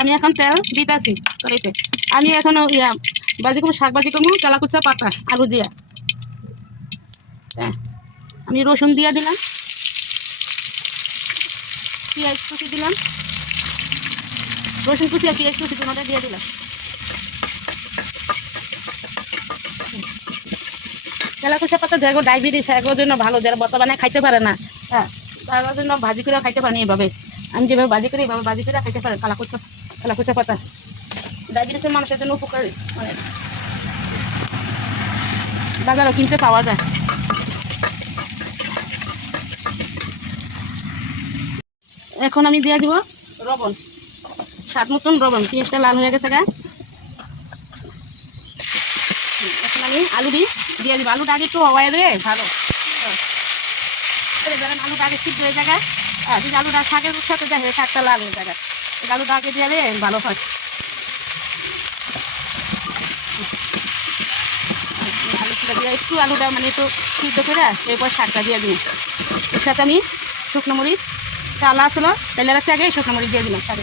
আমি এখন তেল দিতেছি কড়াইতে আমি এখন ইয়া, বাজি করব, শাক বাজি করব, কালাকুচা পাতা আলু দিয়া। হ্যাঁ আমি রসুন দিয়া দিলাম, পেঁয়াজ কুচি দিলাম, রসুন কুচি আর পেঁয়াজ কুচি দুটোটা দিয়ে দিলাম। তেলাকুচা পাতা যারা ডায়াবেটিস এগুলোর জন্য ভালো, যারা বর্তমানে খাইতে পারে না হ্যাঁ তার জন্য ভাজি করে খাইতে পারেনি এভাবে আমি যেভাবে ভাজি করি এভাবে ভাজি করে খাইতে পারে কালাকুচা। কালাকুচা পাতা। ডায়াবেটিসের মানুষের জন্য উপকারী মানে। বাজারও কিনতে পাওয়া যায়। এখন আমি দিয়ে দিব লবণ স্বাদ মতন লবণ পেঁয়াজটা লাল হয়ে গেছে গা। এখন আমি আলু দিই দিয়ে দিব। আলুটা আগে একটু হওয়াই রে, ভালো। হ্যাঁ। আলুটা আগে সিদ্ধ হয়ে জায়গা হ্যাঁ যদি আলুটা শাকের সাথে দেখে শাকটা লাল হয়ে এই আলুটা আগে দিয়ে দে ভালো হয়। একটু আলুটা মানে একটু সিদ্ধ করে, এরপর শাকটা দিয়ে দিই এর সাথে আমি শুকনো মরিচ, চালা ছিল তেলে রাখছি আগে, শুকনো মরিচ দিয়ে দিলাম সাথে।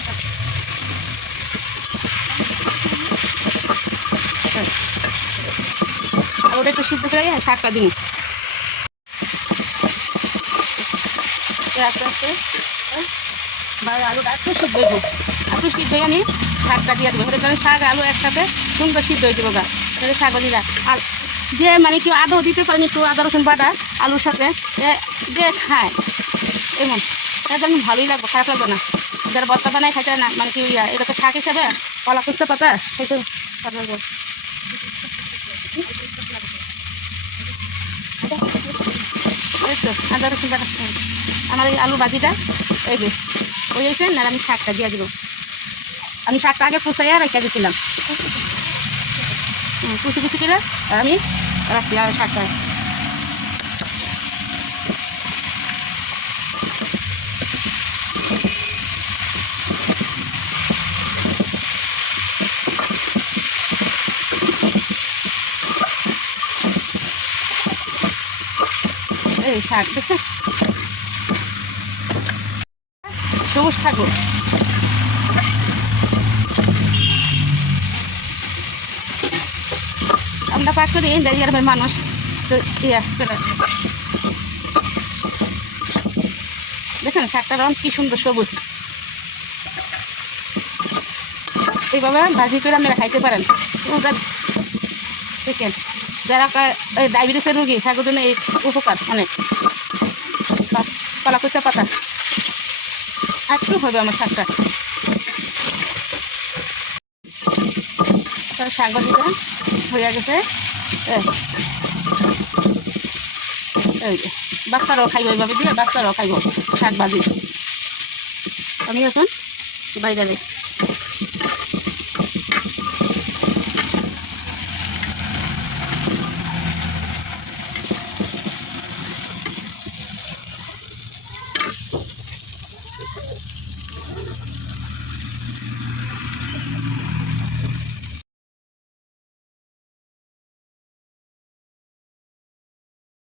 হ্যাঁ। আলুটা একটু সিদ্ধ করে শাকটা দিন আস্তে আস্তে বা আলুটা একটু সিদ্ধ হইব একটু সিদ্ধ হয়ে আমি শাকটা দিয়ে দেবো। শাক, আলু একসাথে সুন্দর সিদ্ধ হয়ে যাব গা। সেটা শাক আর যে মানে কেউ আদাও দিতে পারেনি একটু আদা, রসুন বাটা, আলুর সাথে যে খায়, এমন। এটা আমি ভালোই লাগবে, খারাপ লাগবে না। যারা বত্তা বানায় খাইতে না মানে কি এটা তো শাক হিসাবে, কলা কুচতে পাতা সেটা ভালো লাগবে আদা, রসুন বাটা। আমার এই আলু ভাজিটা এই ওই হয়েছে না আমি শাকটা দিয়ে দিব। আমি শাকটা আগে পুষাইয়া রেখে দিয়েছিলাম হুম, কুচি করে আর আমি রাখছি আর শাকটা। এই শাক সবুজ থাকো আমরা পাক করি গ্রামের মানুষ ইয়া দেখেন, শাকটার রং কি সুন্দর সবুজ। এইভাবে ভাজি করে আপনারা খাইতে পারেন। দেখেন, যারা ডায়াবেটিসের রুগী শাকের জন্য এই উপকার অনেক কলা কুচা পাতা। একটু হবে আমার শাকটা। তার শাক ভাজিটা হয়ে গেছে। এই। যে, বাচ্চারাও খাইব এইভাবে দিয়ে বাচ্চারাও খাইব শাক ভাজি আমি এখন বাইরে